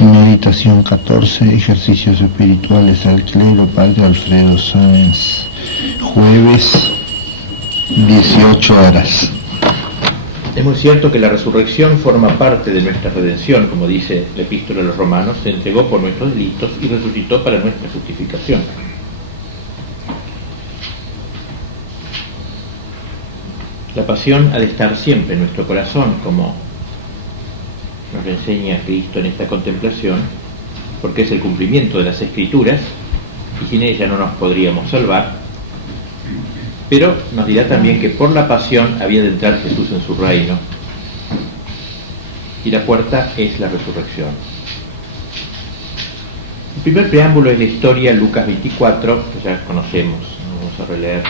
Meditación 14, ejercicios espirituales al clero, Padre Alfredo Sáenz, jueves 18 horas. Es muy cierto que la resurrección forma parte de nuestra redención, como dice la Epístola a los Romanos, se entregó por nuestros delitos y resucitó para nuestra justificación. La pasión ha de estar siempre en nuestro corazón, como nos enseña Cristo en esta contemplación, porque es el cumplimiento de las Escrituras, y sin ella no nos podríamos salvar. Pero nos dirá también que por la pasión había de entrar Jesús en su reino, y la puerta es la resurrección. El primer preámbulo es la historia, Lucas 24, que ya conocemos, no vamos a releer.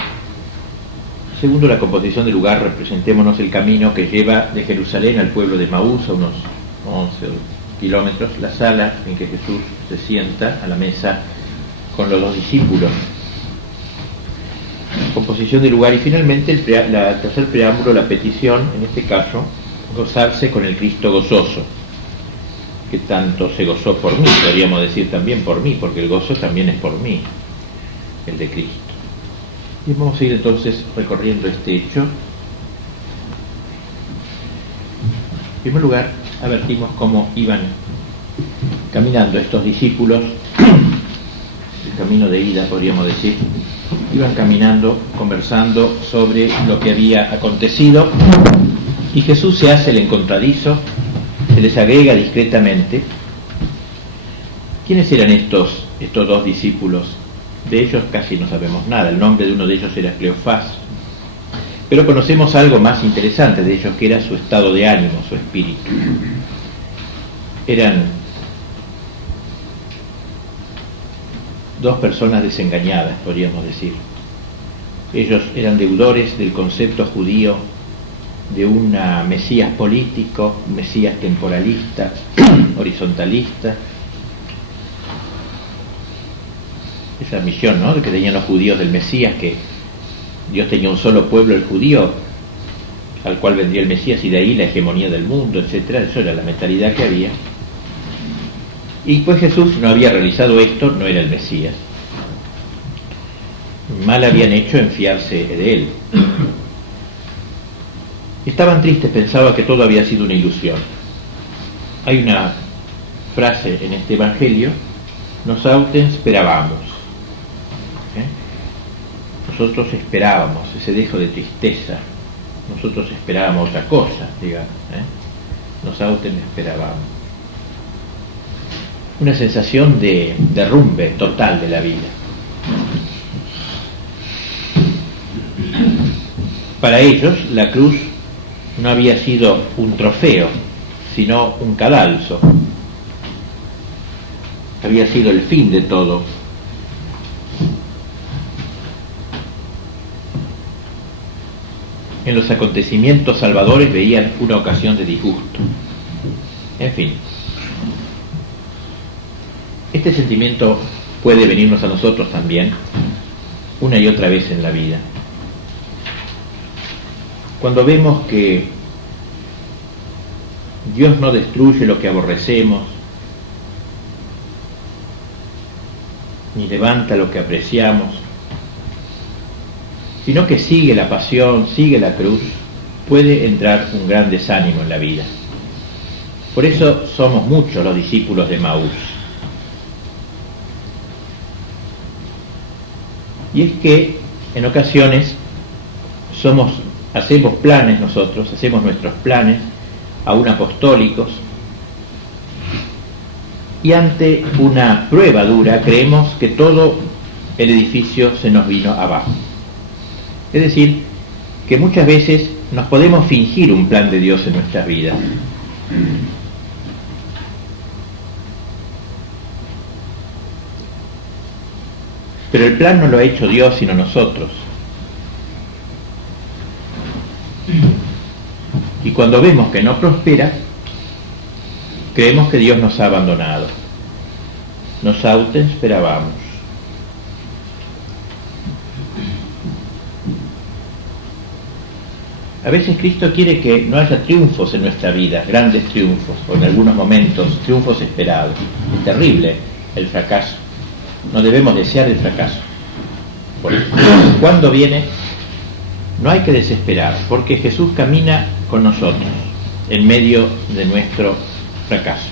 Segundo, la composición del lugar. Representémonos el camino que lleva de Jerusalén al pueblo de Maús, a unos 11 kilómetros, la sala en que Jesús se sienta a la mesa con los dos discípulos. Composición del lugar y finalmente el tercer preámbulo, la petición, en este caso, gozarse con el Cristo gozoso, que tanto se gozó por mí, podríamos decir también por mí, porque el gozo también es por mí, el de Cristo. Y vamos a ir entonces recorriendo este hecho. En primer lugar, advertimos cómo iban caminando estos discípulos, el camino de ida, podríamos decir. Iban caminando, conversando sobre lo que había acontecido, y Jesús se hace el encontradizo, se les agrega discretamente. ¿Quiénes eran estos dos discípulos? De ellos casi no sabemos nada. El nombre de uno de ellos era Cleofás, pero conocemos algo más interesante de ellos, que era su estado de ánimo, su espíritu. Eran dos personas desengañadas, podríamos decir. Ellos eran deudores del concepto judío de un Mesías político, un Mesías temporalista, horizontalista. Esa misión, ¿no?, que tenían los judíos del Mesías, que Dios tenía un solo pueblo, el judío, al cual vendría el Mesías, y de ahí la hegemonía del mundo, etcétera. Eso era la mentalidad que había. Y pues Jesús no había realizado esto, no era el Mesías. Mal habían hecho en fiarse de él. Estaban tristes, pensaba que todo había sido una ilusión. Hay una frase en este evangelio: nos autem speravamos. Nosotros esperábamos, ese dejo de tristeza. Nosotros esperábamos otra cosa, digamos. Nos autem esperábamos. Una sensación de derrumbe total de la vida. Para ellos, la cruz no había sido un trofeo, sino un cadalso. Había sido el fin de todo. En los acontecimientos salvadores veían una ocasión de disgusto. En fin. Este sentimiento puede venirnos a nosotros también, una y otra vez en la vida. Cuando vemos que Dios no destruye lo que aborrecemos, ni levanta lo que apreciamos, sino que sigue la pasión, sigue la cruz, puede entrar un gran desánimo en la vida. Por eso somos muchos los discípulos de Maús. Y es que en ocasiones hacemos planes nosotros, hacemos nuestros planes, aún apostólicos, y ante una prueba dura creemos que todo el edificio se nos vino abajo. Es decir, que muchas veces nos podemos fingir un plan de Dios en nuestras vidas. Pero el plan no lo ha hecho Dios, sino nosotros. Y cuando vemos que no prospera, creemos que Dios nos ha abandonado. Nos autem speravamos. A veces Cristo quiere que no haya triunfos en nuestra vida, grandes triunfos, o en algunos momentos triunfos esperados. Es terrible el fracaso. No debemos desear el fracaso. Por eso, cuando viene, no hay que desesperar, porque Jesús camina con nosotros en medio de nuestro fracaso.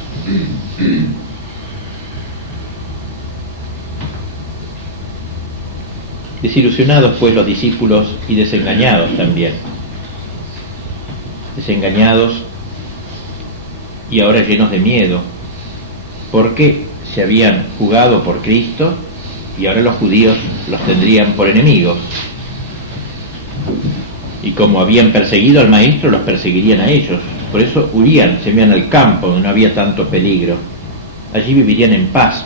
Desilusionados pues los discípulos y desengañados también. Desengañados y ahora llenos de miedo, porque se habían jugado por Cristo y ahora los judíos los tendrían por enemigos. Y como habían perseguido al maestro, los perseguirían a ellos. Por eso huían, se iban al campo donde no había tanto peligro. Allí vivirían en paz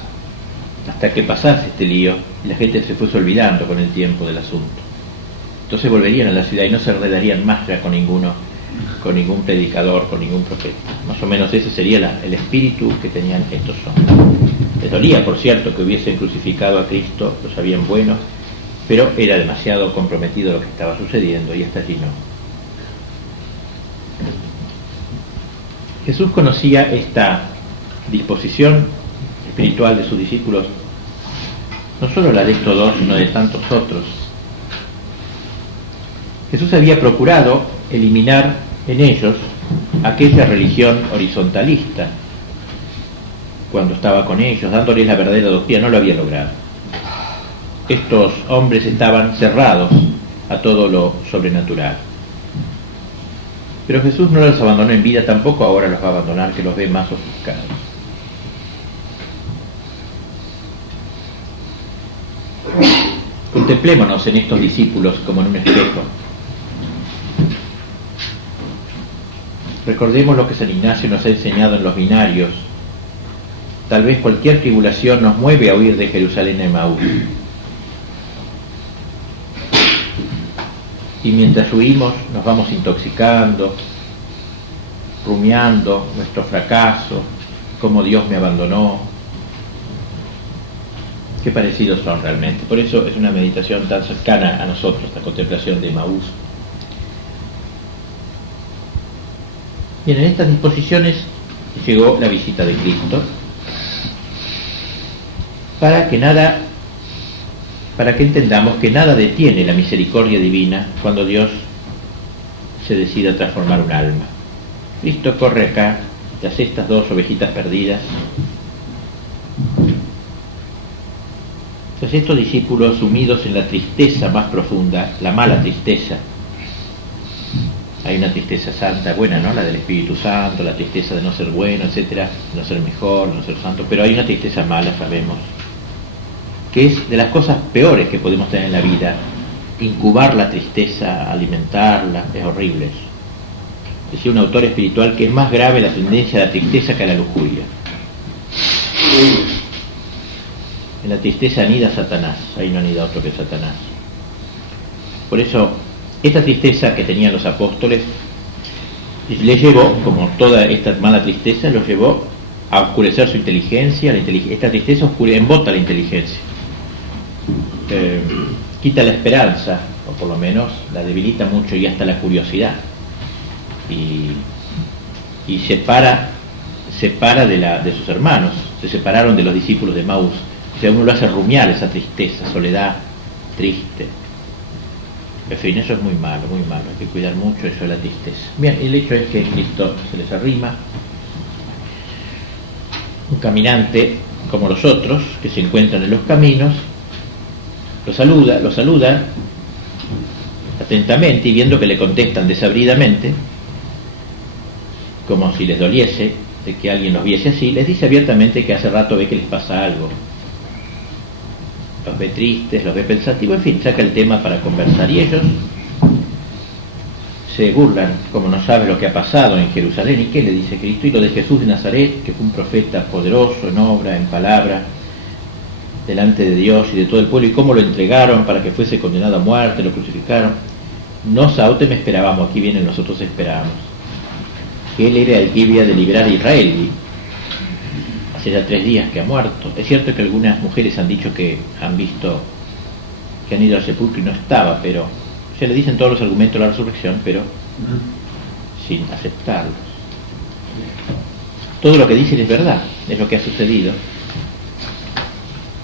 hasta que pasase este lío y la gente se fuese olvidando con el tiempo del asunto. Entonces volverían a la ciudad y no se enredarían más ya con ningún predicador, con ningún profeta. Más o menos ese sería el espíritu que tenían estos hombres. Les dolía, por cierto, que hubiesen crucificado a Cristo, lo sabían bueno, pero era demasiado comprometido lo que estaba sucediendo y hasta allí no. Jesús conocía esta disposición espiritual de sus discípulos, no solo la de estos dos, sino de tantos otros. Jesús había procurado eliminar en ellos aquella religión horizontalista cuando estaba con ellos, dándoles la verdadera doctrina. No lo había logrado. Estos hombres estaban cerrados a todo lo sobrenatural. Pero Jesús no los abandonó en vida, tampoco ahora los va a abandonar, que los ve más ofuscados. Contemplémonos en estos discípulos como en un espejo. Recordemos lo que San Ignacio nos ha enseñado en los binarios. Tal vez cualquier tribulación nos mueve a huir de Jerusalén a Emaús. Y mientras huimos nos vamos intoxicando, rumiando nuestro fracaso, cómo Dios me abandonó. Qué parecidos son realmente. Por eso es una meditación tan cercana a nosotros, la contemplación de Emaús. Bien, en estas disposiciones llegó la visita de Cristo para que entendamos que nada detiene la misericordia divina cuando Dios se decida transformar un alma. Cristo corre acá tras estas dos ovejitas perdidas, tras estos discípulos sumidos en la tristeza más profunda, la mala tristeza. Hay una tristeza santa, buena, ¿no? La del Espíritu Santo, la tristeza de no ser bueno, etcétera, de no ser mejor, de no ser santo, pero hay una tristeza mala, sabemos, que es de las cosas peores que podemos tener en la vida. Incubar la tristeza, alimentarla, es horrible. Decía un autor espiritual que es más grave la tendencia a la tristeza que a la lujuria. En la tristeza anida Satanás, ahí no anida otro que Satanás. Por eso, esta tristeza que tenían los apóstoles les llevó, como toda esta mala tristeza, los llevó a oscurecer su inteligencia. Esta tristeza embota la inteligencia, quita la esperanza, o por lo menos la debilita mucho, y hasta la curiosidad, y separa de sus hermanos. Se separaron de los discípulos de Emaús. O sea, uno lo hace rumiar esa tristeza, soledad, triste. En fin, eso es muy malo, hay que cuidar mucho eso de la tristeza. Bien, el hecho es que Cristo se les arrima, un caminante como los otros que se encuentran en los caminos, lo saluda atentamente, y viendo que le contestan desabridamente, como si les doliese de que alguien los viese así, les dice abiertamente que hace rato ve que les pasa algo. Los ve tristes, los ve pensativos, en fin, saca el tema para conversar, y ellos se burlan, como no saben lo que ha pasado en Jerusalén. ¿Y qué le dice Cristo? Y lo de Jesús de Nazaret, que fue un profeta poderoso en obra, en palabra, delante de Dios y de todo el pueblo, y cómo lo entregaron para que fuese condenado a muerte, lo crucificaron. Nos me esperábamos, aquí vienen nosotros esperábamos, que él era el que iba a liberar a Israel, y hace ya 3 días que ha muerto. Es cierto que algunas mujeres han dicho que han visto que han ido al sepulcro y no estaba, pero Se le dicen todos los argumentos de la resurrección, pero sin aceptarlos. Todo lo que dicen es verdad, es lo que ha sucedido.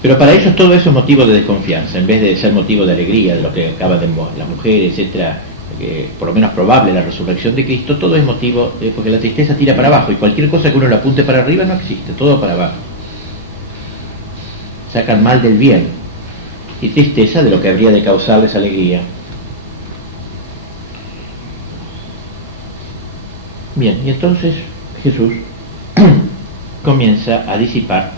Pero para ellos todo eso es motivo de desconfianza, en vez de ser motivo de alegría, de lo que acaban de las mujeres, etcétera, por lo menos probable la resurrección de Cristo, todo es motivo, porque la tristeza tira para abajo, y cualquier cosa que uno le apunte para arriba no existe, todo para abajo. Sacan mal del bien, y tristeza de lo que habría de causarles alegría. Bien, y entonces Jesús comienza a disipar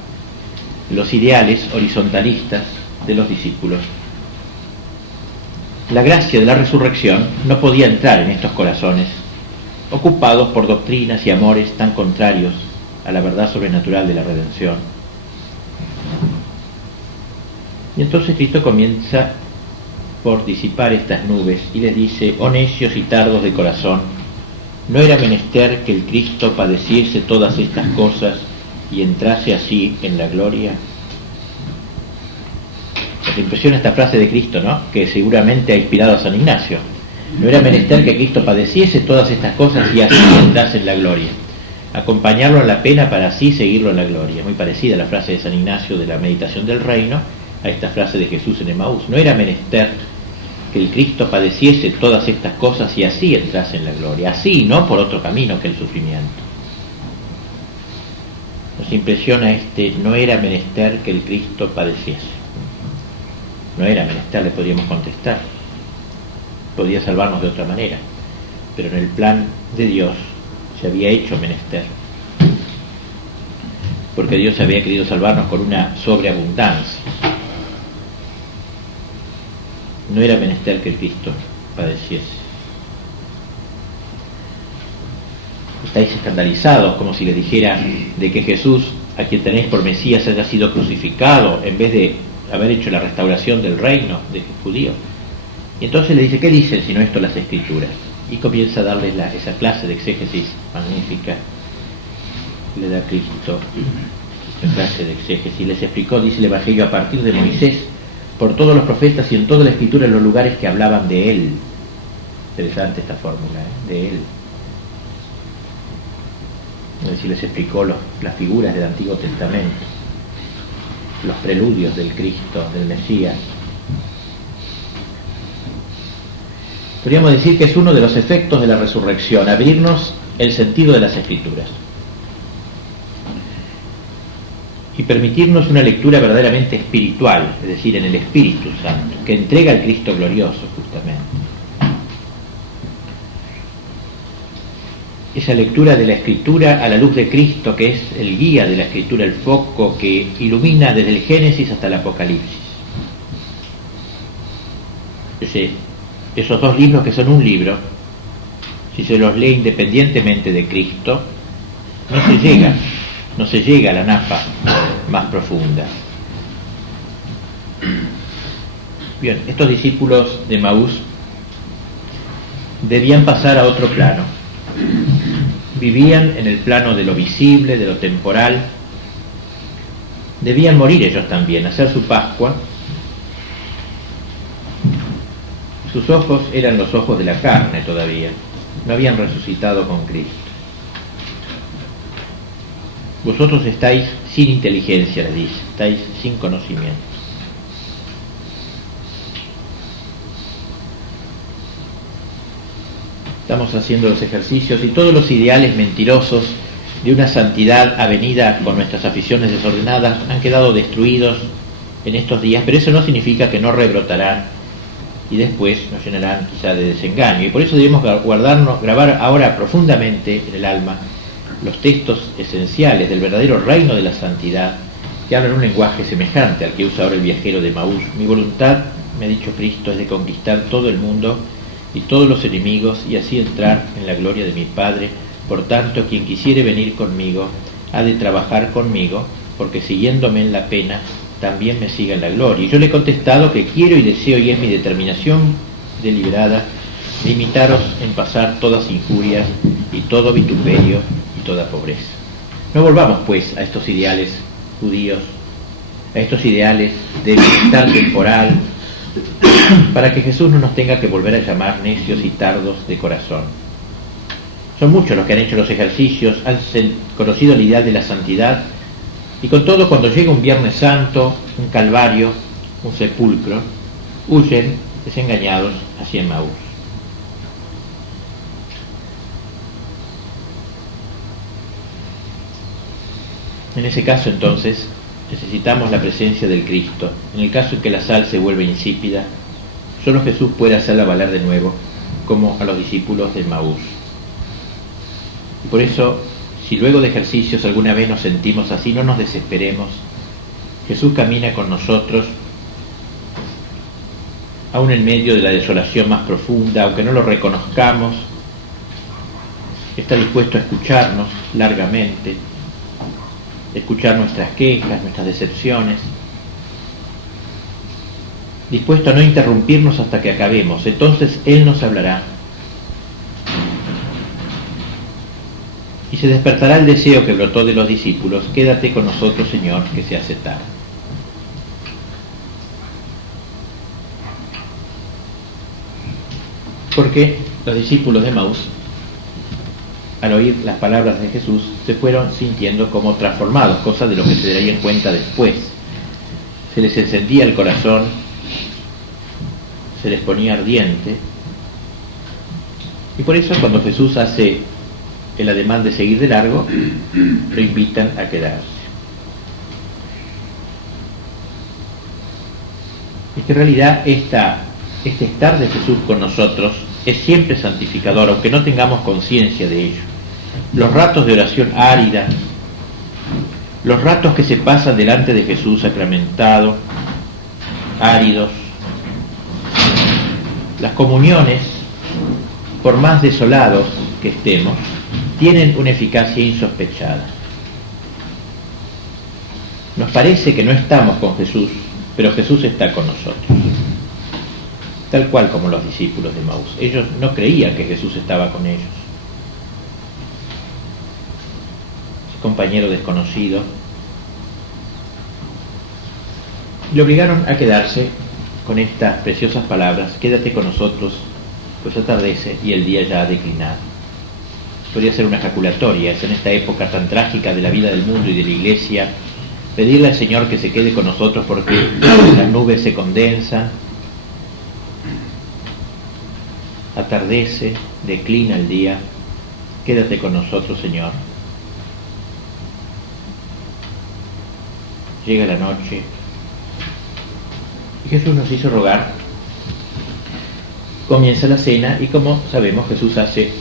los ideales horizontalistas de los discípulos. La gracia de la resurrección no podía entrar en estos corazones, ocupados por doctrinas y amores tan contrarios a la verdad sobrenatural de la redención. Y entonces Cristo comienza por disipar estas nubes y les dice: oh necios y tardos de corazón, ¿no era menester que el Cristo padeciese todas estas cosas y entrase así en la gloria? Nos impresiona esta frase de Cristo, ¿no? Que seguramente ha inspirado a San Ignacio. No era menester que Cristo padeciese todas estas cosas y así entrase en la gloria. Acompañarlo en la pena para así seguirlo en la gloria. Muy parecida a la frase de San Ignacio de la meditación del reino a esta frase de Jesús en Emaús. No era menester que el Cristo padeciese todas estas cosas y así entrase en la gloria. Así, no por otro camino que el sufrimiento. Nos impresiona no era menester que el Cristo padeciese. No era menester, le podríamos contestar. Podía salvarnos de otra manera. Pero en el plan de Dios se había hecho menester. Porque Dios había querido salvarnos con una sobreabundancia. No era menester que el Cristo padeciese. Estáis escandalizados, como si le dijera de que Jesús, a quien tenéis por Mesías, haya sido crucificado en vez de haber hecho la restauración del reino de judío. Y entonces le dice: ¿qué dicen sino esto las Escrituras? Y comienza a darles esa clase de exégesis magnífica. Le da Cristo esa clase de exégesis. Les explicó, dice el Evangelio, a partir de Moisés, por todos los profetas y en toda la Escritura, en los lugares que hablaban de Él. Interesante esta fórmula, de Él. Es decir, les explicó las figuras del Antiguo Testamento, los preludios del Cristo, del Mesías. Podríamos decir que es uno de los efectos de la resurrección, abrirnos el sentido de las Escrituras y permitirnos una lectura verdaderamente espiritual, es decir, en el Espíritu Santo, que entrega al Cristo glorioso, justamente. Esa lectura de la Escritura a la luz de Cristo, que es el guía de la Escritura, el foco que ilumina desde el Génesis hasta el Apocalipsis. Esos dos libros que son un libro, si se los lee independientemente de Cristo, no se llega a la napa más profunda. Bien, estos discípulos de Emaús debían pasar a otro plano. Vivían en el plano de lo visible, de lo temporal. Debían morir ellos también, hacer su Pascua. Sus ojos eran los ojos de la carne todavía, no habían resucitado con Cristo. Vosotros estáis sin inteligencia, les dice, estáis sin conocimiento. Estamos haciendo los ejercicios y todos los ideales mentirosos de una santidad avenida con nuestras aficiones desordenadas han quedado destruidos en estos días, pero eso no significa que no rebrotarán y después nos llenarán quizá de desengaño. Y por eso debemos grabar ahora profundamente en el alma los textos esenciales del verdadero reino de la santidad, que hablan un lenguaje semejante al que usa ahora el viajero de Emaús. Mi voluntad, me ha dicho Cristo, es de conquistar todo el mundo y todos los enemigos, y así entrar en la gloria de mi Padre. Por tanto, quien quisiere venir conmigo, ha de trabajar conmigo, porque siguiéndome en la pena, también me siga en la gloria. Y yo le he contestado que quiero y deseo, y es mi determinación deliberada, de imitaros en pasar todas injurias y todo vituperio y toda pobreza. No volvamos, pues, a estos ideales judíos, a estos ideales de bienestar temporal para que Jesús no nos tenga que volver a llamar necios y tardos de corazón. Son muchos los que han hecho los ejercicios, han conocido la idea de la santidad, y con todo, cuando llega un Viernes Santo, un Calvario, un sepulcro, huyen desengañados hacia Emaús. En ese caso, entonces, necesitamos la presencia del Cristo. En el caso en que la sal se vuelve insípida, solo Jesús puede hacerla valer de nuevo, como a los discípulos de Emaús. Y por eso, si luego de ejercicios alguna vez nos sentimos así, no nos desesperemos. Jesús camina con nosotros, aún en medio de la desolación más profunda, aunque no lo reconozcamos, está dispuesto a escucharnos largamente, escuchar nuestras quejas, nuestras decepciones, dispuesto a no interrumpirnos hasta que acabemos. Entonces Él nos hablará y se despertará el deseo que brotó de los discípulos: quédate con nosotros, Señor, que se hace tarde. Porque los discípulos de Emaús, al oír las palabras de Jesús, se fueron sintiendo como transformados, cosa de lo que se darían cuenta después. Se les encendía el corazón, se les ponía ardiente, y por eso cuando Jesús hace el ademán de seguir de largo, lo invitan a quedarse. Es que en realidad este estar de Jesús con nosotros es siempre santificador, aunque no tengamos conciencia de ello. Los ratos de oración árida, los ratos que se pasan delante de Jesús sacramentado, áridos, las comuniones, por más desolados que estemos, tienen una eficacia insospechada. Nos parece que no estamos con Jesús, pero Jesús está con nosotros. Tal cual como los discípulos de Emaús. Ellos no creían que Jesús estaba con ellos. Ese compañero desconocido le obligaron a quedarse con estas preciosas palabras: quédate con nosotros, pues atardece y el día ya ha declinado. Podría ser una ejaculatoria, es en esta época tan trágica de la vida del mundo y de la Iglesia, pedirle al Señor que se quede con nosotros porque las nubes se condensan, atardece, declina el día, quédate con nosotros, Señor. Llega la noche y Jesús nos hizo rogar. Comienza la cena y, como sabemos, Jesús hace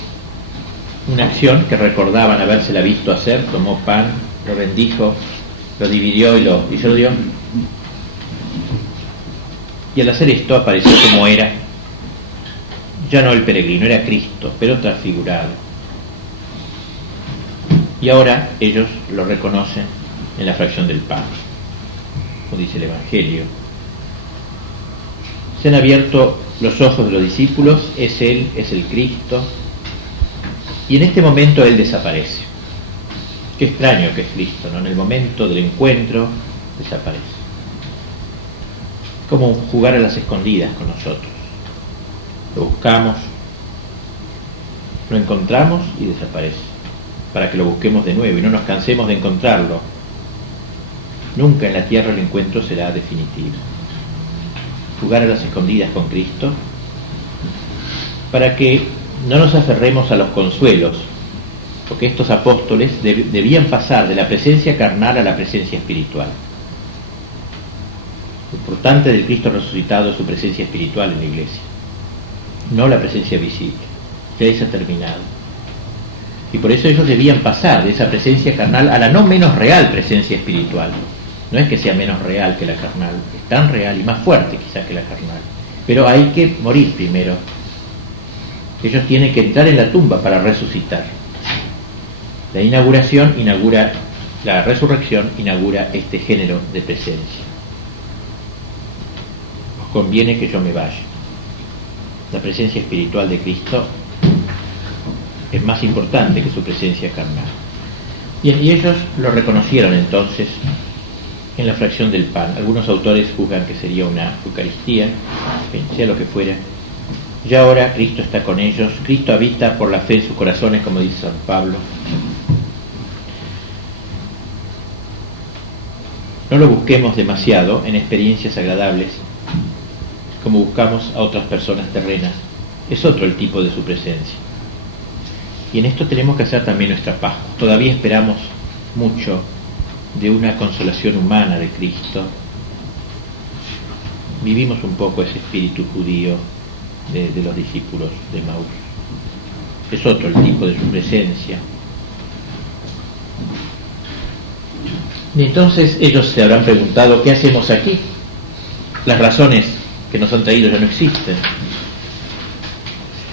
una acción que recordaban habérsela visto hacer: tomó pan, lo bendijo, lo dividió y se lo dio. Y al hacer esto apareció como era, ya no el peregrino, era Cristo, pero transfigurado. Y ahora ellos lo reconocen en la fracción del pan, como dice el Evangelio. Se han abierto los ojos de los discípulos, es Él, es el Cristo, y en este momento Él desaparece. Qué extraño que es Cristo, ¿no? En el momento del encuentro desaparece. Como jugar a las escondidas con nosotros. Lo buscamos, lo encontramos y desaparece, para que lo busquemos de nuevo y no nos cansemos de encontrarlo. Nunca en la tierra el encuentro será definitivo. Jugar a las escondidas con Cristo, para que no nos aferremos a los consuelos, porque estos apóstoles debían pasar de la presencia carnal a la presencia espiritual. Lo importante del Cristo resucitado es su presencia espiritual en la Iglesia, no la presencia visible. Ya se ha terminado. Y por eso ellos debían pasar de esa presencia carnal a la no menos real presencia espiritual. No es que sea menos real que la carnal, es tan real y más fuerte quizás que la carnal. Pero hay que morir primero. Ellos tienen que entrar en la tumba para resucitar. La inauguración inaugura, la resurrección inaugura este género de presencia. Os conviene que yo me vaya. La presencia espiritual de Cristo es más importante que su presencia carnal. Y ellos lo reconocieron entonces en la fracción del pan. Algunos autores juzgan que sería una Eucaristía, sea lo que fuera. Ya ahora Cristo está con ellos, Cristo habita por la fe en sus corazones, como dice San Pablo. No lo busquemos demasiado en experiencias agradables, como buscamos a otras personas terrenas. Es otro el tipo de su presencia. Y en esto tenemos que hacer también nuestra Pascua. Todavía esperamos mucho de una consolación humana de Cristo. Vivimos un poco ese espíritu judío de los discípulos de Maús. Es otro el tipo de su presencia. Y entonces ellos se habrán preguntado, ¿qué hacemos aquí? Las razones que nos han traído ya no existen.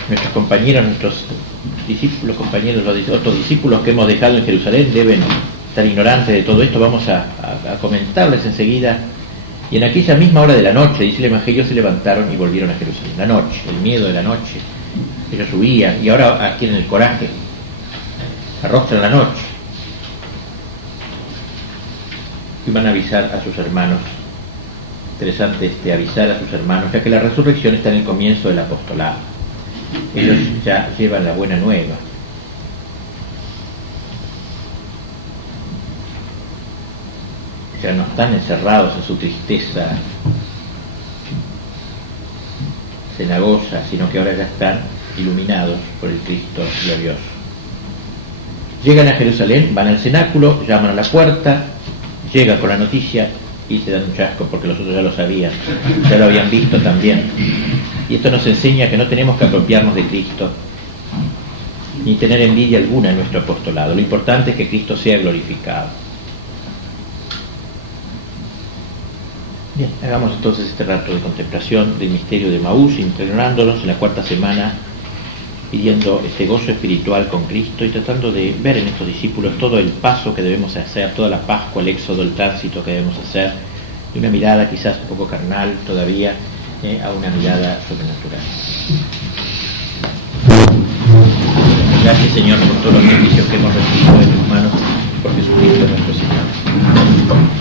Nuestros compañeros, nuestros discípulos, compañeros, los otros discípulos que hemos dejado en Jerusalén deben estar ignorantes de todo esto. Vamos a comentarles enseguida. Y en aquella misma hora de la noche, dice el Evangelio, se levantaron y volvieron a Jerusalén. La noche, el miedo de la noche. Ellos huían y ahora adquieren el coraje. Arrostran la noche. Y van a avisar a sus hermanos. Interesante avisar a sus hermanos, ya que la resurrección está en el comienzo del apostolado. Ellos ya llevan la buena nueva. Ya no están encerrados en su tristeza cenagosa, sino que ahora ya están iluminados por el Cristo glorioso. Llegan a Jerusalén, van al cenáculo, llaman a la puerta, llegan con la noticia y se dan un chasco porque los otros ya lo sabían, ya lo habían visto también. Y esto nos enseña que no tenemos que apropiarnos de Cristo ni tener envidia alguna en nuestro apostolado. Lo importante es que Cristo sea glorificado. Bien, hagamos entonces este rato de contemplación del misterio de Maús, entrenándonos en la cuarta semana, pidiendo este gozo espiritual con Cristo y tratando de ver en estos discípulos todo el paso que debemos hacer, toda la Pascua, el éxodo, el tránsito que debemos hacer, de una mirada quizás un poco carnal todavía, a una mirada sobrenatural. Gracias, Señor, por todos los beneficios que hemos recibido de tus manos, por Jesucristo nuestro Señor.